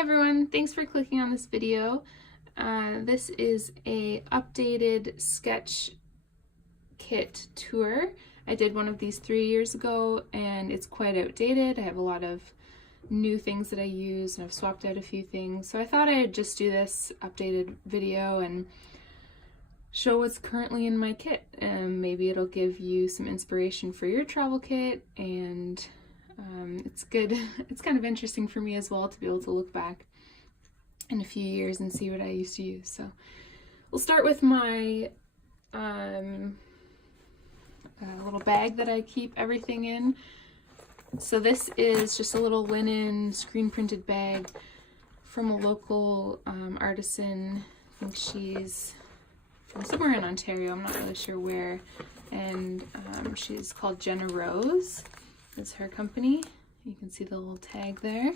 everyone, thanks for clicking on this video. This is a updated sketch kit tour. I did one of these 3 years ago and it's quite outdated. I have a lot of new things that I use and I've swapped out a few things. So I thought I'd just do this updated video and show what's currently in my kit. And maybe it'll give you some inspiration for your travel kit, and it's good. It's kind of interesting for me as well to be able to look back in a few years and see what I used to use. So we'll start with my little bag that I keep everything in. So this is just a little linen screen printed bag from a local artisan. I think she's from somewhere in Ontario, I'm not really sure where, and she's called Jenna is her company. You can see the little tag there.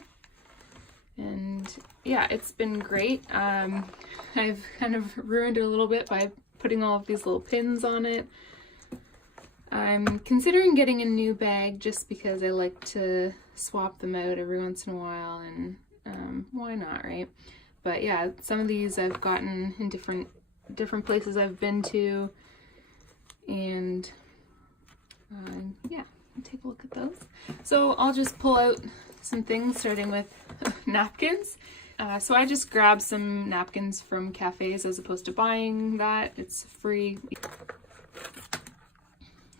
And yeah, it's been great. I've kind of ruined it a little bit by putting all of these little pins on it. I'm considering getting a new bag just because I like to swap them out every once in a while, and why not, right? But yeah, some of these I've gotten in different places I've been to, and yeah, take a look at those. So I'll just pull out some things, starting with napkins. So I just grabbed some napkins from cafes as opposed to buying that. It's free.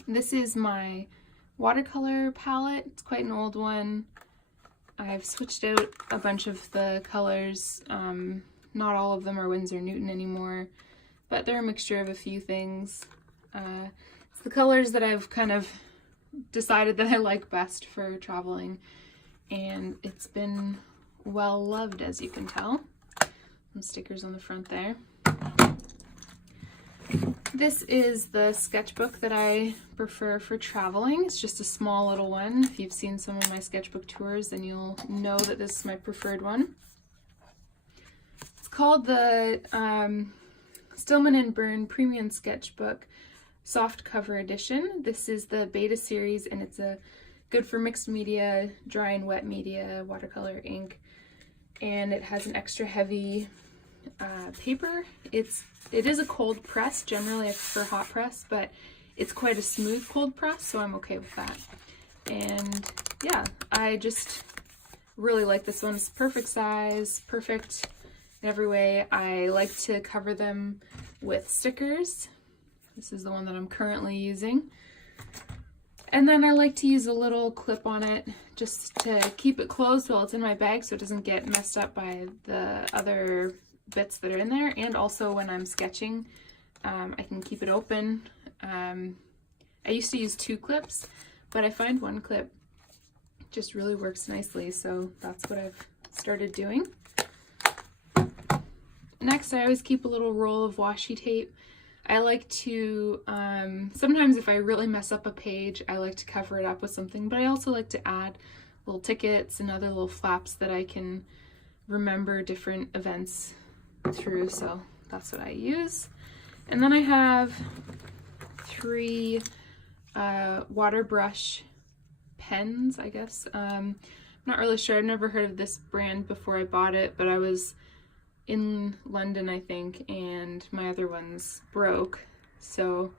This is my watercolor palette. It's quite an old one. I've switched out a bunch of the colors. Not all of them are Winsor Newton anymore, but they're a mixture of a few things. It's the colors that I've kind of decided that I like best for traveling, and it's been well loved, as you can tell. Some stickers on the front there. This is the sketchbook that I prefer for traveling. It's just a small little one. If you've seen some of my sketchbook tours, then you'll know that this is my preferred one. It's called the Stillman and Birn Premium Sketchbook Soft Cover Edition. This is the beta series, and it's good for mixed media, dry and wet media, watercolor, ink, and it has an extra heavy paper. It is a cold press. Generally I prefer hot press, but it's quite a smooth cold press, so I'm okay with that. And yeah, I just really like this one. It's perfect size, perfect in every way. I like to cover them with stickers. This is the one that I'm currently using. And then I like to use a little clip on it just to keep it closed while it's in my bag so it doesn't get messed up by the other bits that are in there. And also when I'm sketching, I can keep it open. I used to use 2 clips, but I find 1 clip just really works nicely, so that's what I've started doing. Next, I always keep a little roll of washi tape. I like to, sometimes if I really mess up a page, I like to cover it up with something, but I also like to add little tickets and other little flaps that I can remember different events through, so that's what I use. And then I have 3 Waterbrush pens, I guess. I'm not really sure. I've never heard of this brand before I bought it, but I was in London, I think, and my other ones broke, so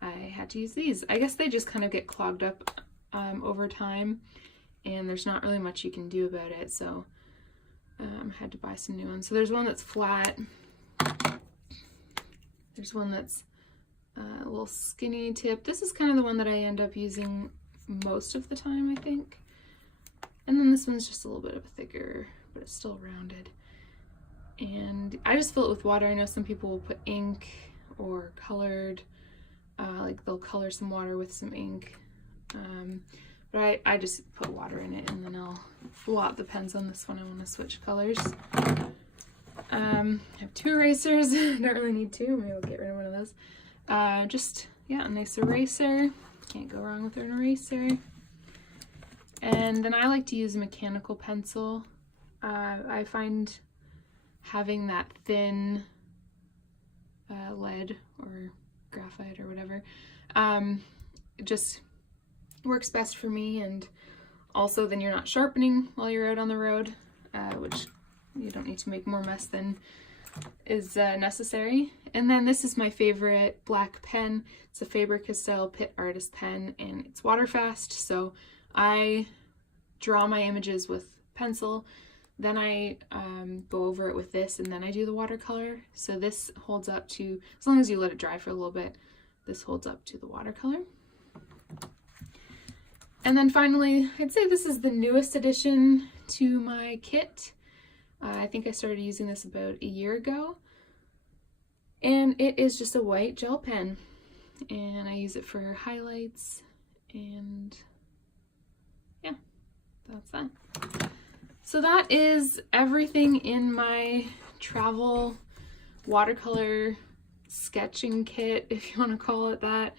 I had to use these. I guess they just kind of get clogged up over time, and there's not really much you can do about it, so I had to buy some new ones. So there's one that's flat, there's one that's a little skinny tip. This is kind of the one that I end up using most of the time, I think. And then this one's just a little bit of a thicker, but it's still rounded. And I just fill it with water. I know some people will put ink or colored, like they'll color some water with some ink. But I just put water in it, and then I'll blow out the pens on this one. I want to switch colors. I have 2 erasers. Don't really need 2. Maybe I'll get rid of one of those. Just, yeah, a nice eraser. Can't go wrong with an eraser. And then I like to use a mechanical pencil. I find having that thin lead or graphite or whatever just works best for me, and also then you're not sharpening while you're out on the road, which You don't need to make more mess than is necessary. And then this is my favorite black pen. It's a Faber Castell Pitt Artist pen, and it's water fast, so I draw my images with pencil, then I go over it with this, and then I do the watercolor. So this holds up to, as long as you let it dry for a little bit, this holds up to the watercolor. And then finally, I'd say this is the newest addition to my kit. I think I started using this about a year ago, and it is just a white gel pen, and I use it for highlights, and yeah, that's that. So that is everything in my travel watercolor sketching kit, if you want to call it that.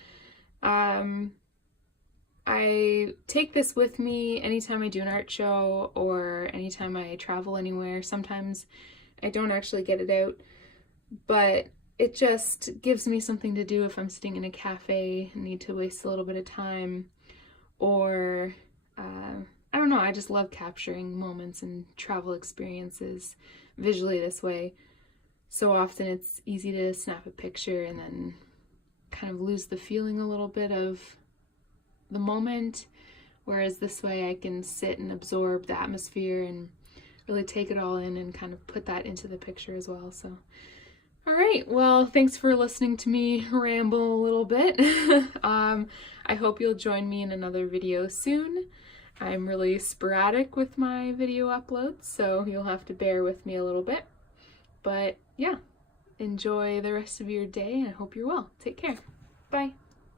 I take this with me anytime I do an art show or anytime I travel anywhere. Sometimes I don't actually get it out, but it just gives me something to do if I'm sitting in a cafe and need to waste a little bit of time, or I don't know, I just love capturing moments and travel experiences visually this way. So often it's easy to snap a picture and then kind of lose the feeling a little bit of the moment, whereas this way I can sit and absorb the atmosphere and really take it all in and kind of put that into the picture as well. So all right, well, thanks for listening to me ramble a little bit. I hope you'll join me in another video soon. I'm really sporadic with my video uploads, so you'll have to bear with me a little bit. But yeah, enjoy the rest of your day, and I hope you're well. Take care. Bye.